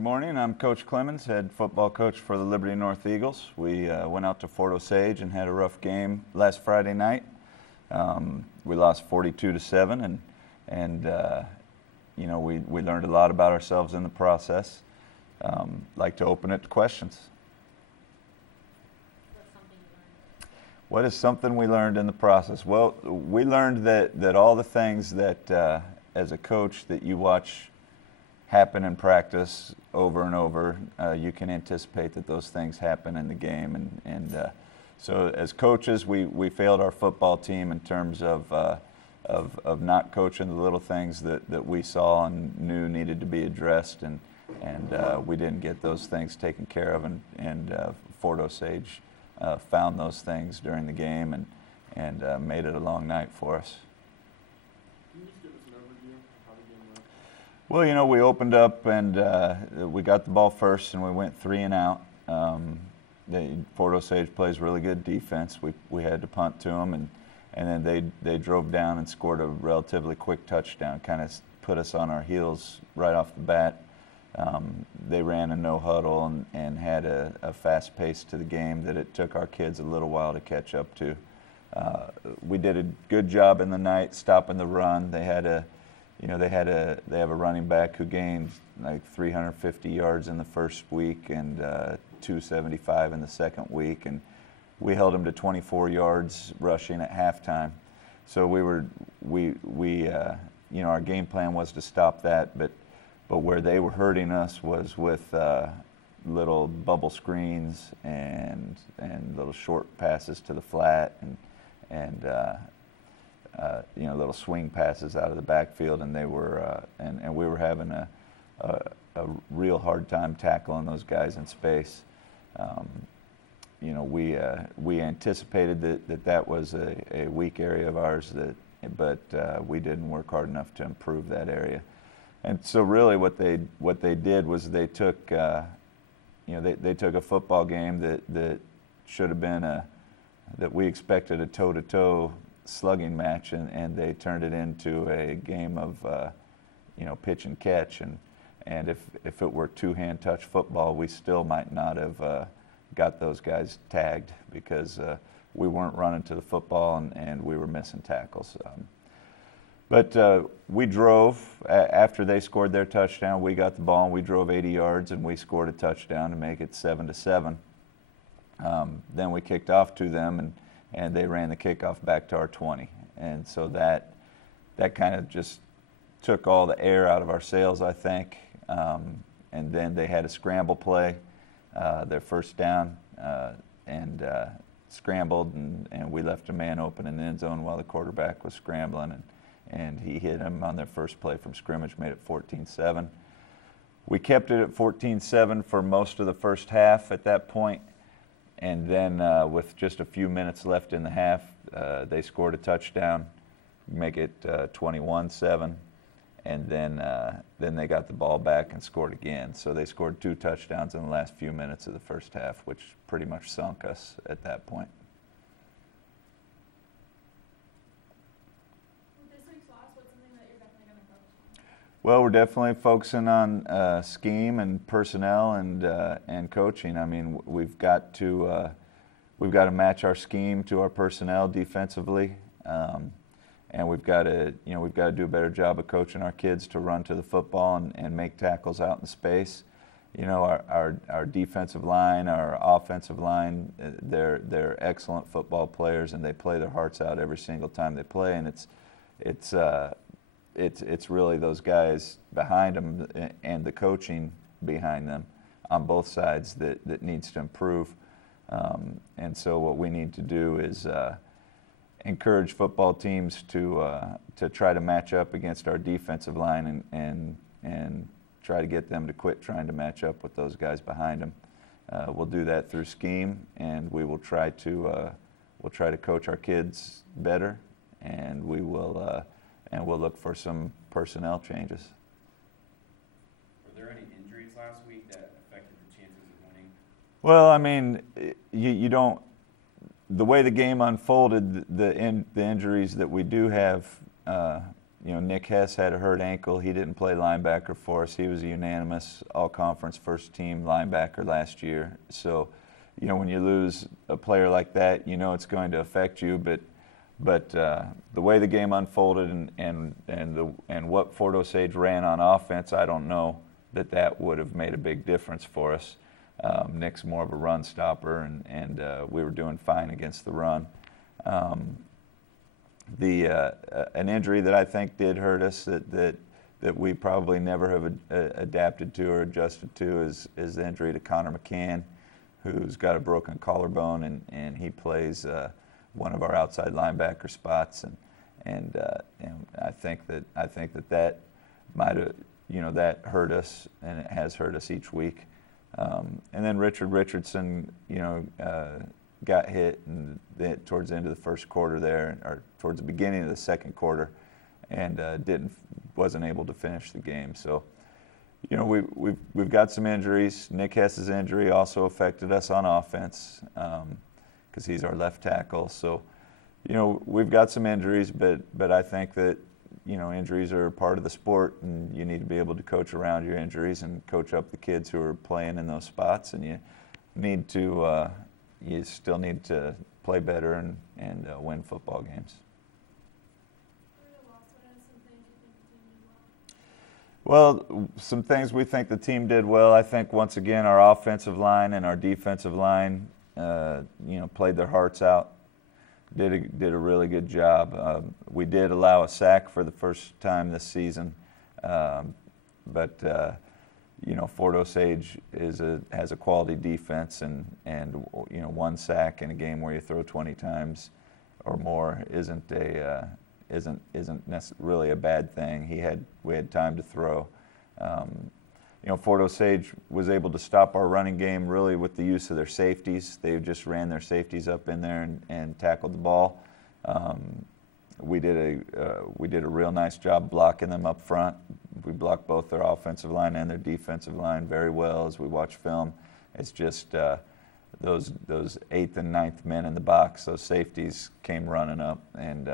Good morning. I'm Coach Clemens, head football coach for the Liberty North Eagles. We went out to Fort Osage and had a rough game last Friday night. We lost 42-7, and you know, we learned a lot about ourselves in the process. Like to open it to questions. What is something we learned in the process? Well, we learned that all the things that as a coach that you watch happen in practice over and over, you can anticipate that those things happen in the game. So as coaches, we failed our football team in terms of not coaching the little things that we saw and knew needed to be addressed, and we didn't get those things taken care of, and Fort Osage found those things during the game and made it a long night for us. Can you just give us an overview of how the game went? Well, you know, we opened up and we got the ball first, and we went 3 and out. Fort Osage plays really good defense. We had to punt to them, and then they drove down and scored a relatively quick touchdown, kind of put us on our heels right off the bat. They ran a no huddle and had a fast pace to the game that it took our kids a little while to catch up to. We did a good job in the night stopping the run. They have a running back who gained like 350 yards in the first week and 275 in the second week, and we held them to 24 yards rushing at halftime. So our game plan was to stop that, but where they were hurting us was with little bubble screens and little short passes to the flat and little swing passes out of the backfield, and they were and we were having a real hard time tackling those guys in space. We anticipated that was a weak area of ours, but we didn't work hard enough to improve that area. And so really what they did was they took they took a football game that should have been that we expected a toe-to-toe slugging match, and they turned it into a game of pitch and catch, and if it were two-hand touch football, we still might not have got those guys tagged, because we weren't running to the football and we were missing tackles. But we drove. After they scored their touchdown, we got the ball and we drove 80 yards and we scored a touchdown to make it 7-7. Then we kicked off to them, and they ran the kickoff back to our 20. And so that kind of just took all the air out of our sails, I think. And then they had a scramble play, their first down, and scrambled, and we left a man open in the end zone while the quarterback was scrambling, and he hit him on their first play from scrimmage, made it 14-7. We kept it at 14-7 for most of the first half at that point, and then with just a few minutes left in the half, they scored a touchdown, make it 21-7, and then they got the ball back and scored again. So they scored 2 touchdowns in the last few minutes of the first half, which pretty much sunk us at that point. Well, we're definitely focusing on scheme and personnel and coaching. I mean, we've got to match our scheme to our personnel defensively, and we've got to do a better job of coaching our kids to run to the football and make tackles out in space. You know, our defensive line, our offensive line, they're excellent football players, and they play their hearts out every single time they play, and it's really those guys behind them and the coaching behind them on both sides that needs to improve. And so what we need to do is encourage football teams to try to match up against our defensive line and try to get them to quit trying to match up with those guys behind them. We'll do that through scheme, and we will try to coach our kids better, and we'll look for some personnel changes. Were there any injuries last week that affected the chances of winning? Well, I mean, you don't. The way the game unfolded, the injuries that we do have Nick Hess had a hurt ankle. He didn't play linebacker for us. He was a unanimous all-conference first-team linebacker last year. So, when you lose a player like that, it's going to affect you. But the way the game unfolded and what Fort Osage ran on offense, I don't know that would have made a big difference for us. Nick's more of a run stopper, and we were doing fine against the run. An injury that I think did hurt us that we probably never have adapted to or adjusted to is the injury to Connor McCann, who's got a broken collarbone, and he plays one of our outside linebacker spots, and I think that might have that hurt us, and it has hurt us each week. And then Richard Richardson, got hit towards the end of the first quarter there, or towards the beginning of the second quarter, and wasn't able to finish the game. So, we've got some injuries. Nick Hess's injury also affected us on offense because he's our left tackle. So, we've got some injuries, but I think that injuries are part of the sport, and you need to be able to coach around your injuries and coach up the kids who are playing in those spots, and you still need to play better and win football games. Well, some things we think the team did well. I think once again our offensive line and our defensive line, played their hearts out. Did a really good job. We did allow a sack for the first time this season, but Fort Osage has a quality defense, and one sack in a game where you throw 20 times or more isn't really a bad thing. We had time to throw. Fort Osage was able to stop our running game really with the use of their safeties. They just ran their safeties up in there and tackled the ball. We did a real nice job blocking them up front. We blocked both their offensive line and their defensive line very well as we watch film. It's just those 8th and 9th men in the box, those safeties came running up and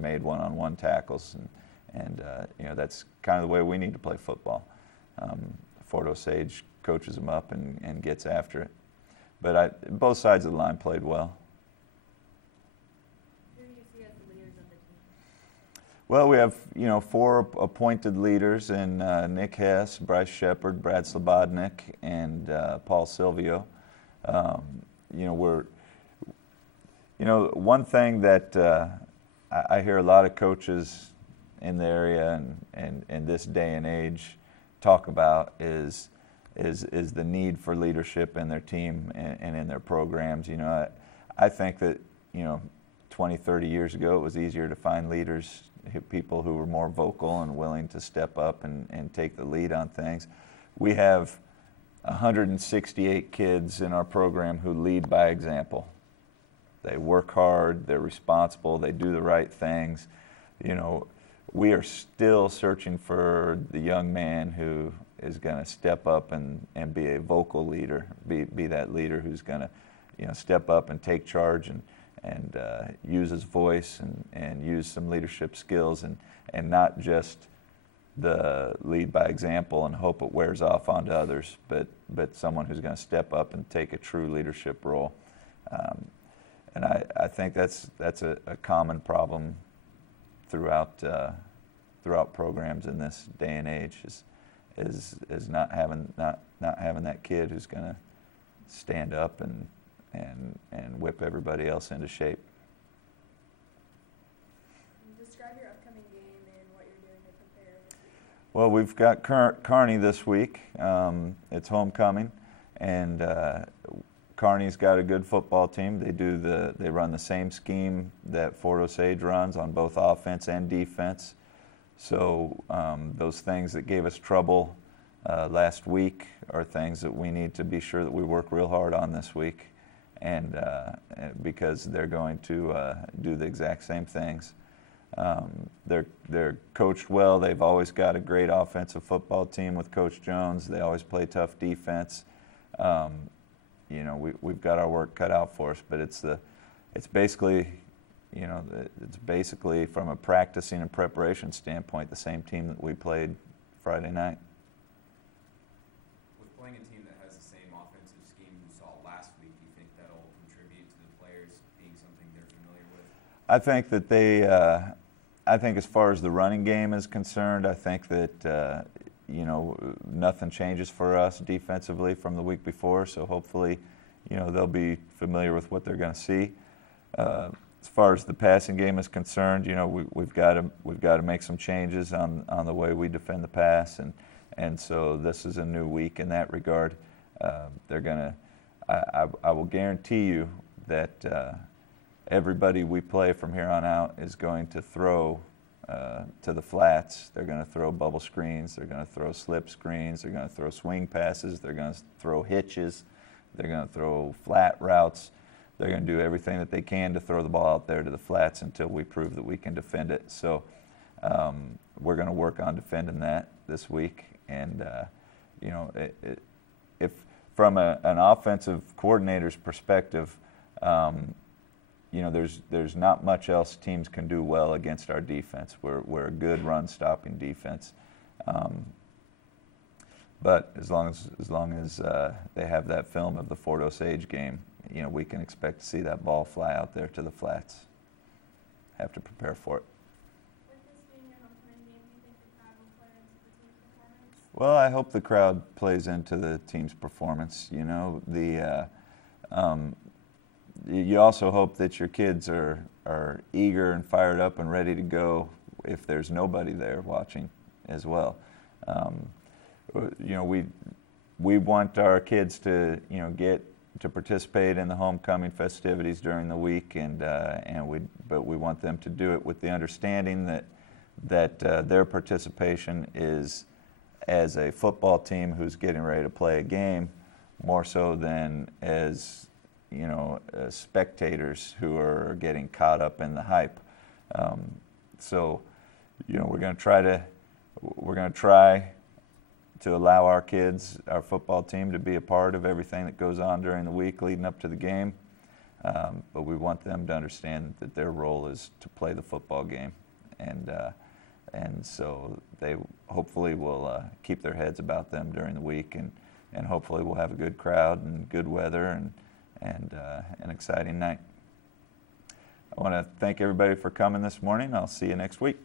made one-on-one tackles, and that's kind of the way we need to play football. Fort Osage coaches them up and gets after it. But both sides of the line played well. Who do you see as the leaders of the team? Well, we have 4 appointed leaders in Nick Hess, Bryce Shepard, Brad Slobodnik, and Paul Silvio. One thing that I hear a lot of coaches in the area and in this day and age talk about is the need for leadership in their team and in their programs. I think that 20, 30 years ago it was easier to find leaders, people who were more vocal and willing to step up and take the lead on things. We have 168 kids in our program who lead by example. They work hard, they're responsible, they do the right things. We are still searching for the young man who is going to step up and be a vocal leader, be that leader who's going to step up and take charge and use his voice and use some leadership skills and not just the lead by example and hope it wears off onto others, but someone who's going to step up and take a true leadership role. And I think that's a common problem throughout programs in this day and age is not having that kid who's going to stand up and whip everybody else into shape. Describe your upcoming game and what you're doing to prepare this week. Well, we've got Kearney this week. It's homecoming, and Kearney's got a good football team. They run the same scheme that Fort Osage runs on both offense and defense. So those things that gave us trouble last week are things that we need to be sure that we work real hard on this week, and because they're going to do the exact same things. They're coached well. They've always got a great offensive football team with Coach Jones. They always play tough defense. We've got our work cut out for us, but it's basically you know, it's basically from a practicing and preparation standpoint the same team that we played Friday night. With playing a team that has the same offensive scheme we saw last week, do you think that'll contribute to the players being something they're familiar with? I think that I think as far as the running game is concerned, I think that, you know, nothing changes for us defensively from the week before, so hopefully, you know, they'll be familiar with what they're going to see. As far as the passing game is concerned, you know, we've got to make some changes on the way we defend the pass, and so this is a new week in that regard. They're gonna, I will guarantee you that everybody we play from here on out is going to throw to the flats. They're going to throw bubble screens. They're going to throw slip screens. They're going to throw swing passes. They're going to throw hitches. They're going to throw flat routes. They're going to do everything that they can to throw the ball out there to the flats until we prove that we can defend it. So we're going to work on defending that this week. And, you know, if from an offensive coordinator's perspective, you know, there's not much else teams can do well against our defense. We're a good run-stopping defense. But as long as they have that film of the Fort Osage game, you know, we can expect to see that ball fly out there to the flats. Have to prepare for it. With this being your homecoming game, do you think the crowd will play into the team's performance? Well, I hope the crowd plays into the team's performance. You know, you also hope that your kids are eager and fired up and ready to go if there's nobody there watching as well. You know, we want our kids to, you know, get to participate in the homecoming festivities during the week, but we want them to do it with the understanding that their participation is as a football team who's getting ready to play a game, more so than as, you know, spectators who are getting caught up in the hype. So, you know, we're going to try to allow our kids, our football team, to be a part of everything that goes on during the week leading up to the game. But we want them to understand that their role is to play the football game. And so they hopefully will keep their heads about them during the week, and hopefully we'll have a good crowd and good weather and an exciting night. I want to thank everybody for coming this morning. I'll see you next week.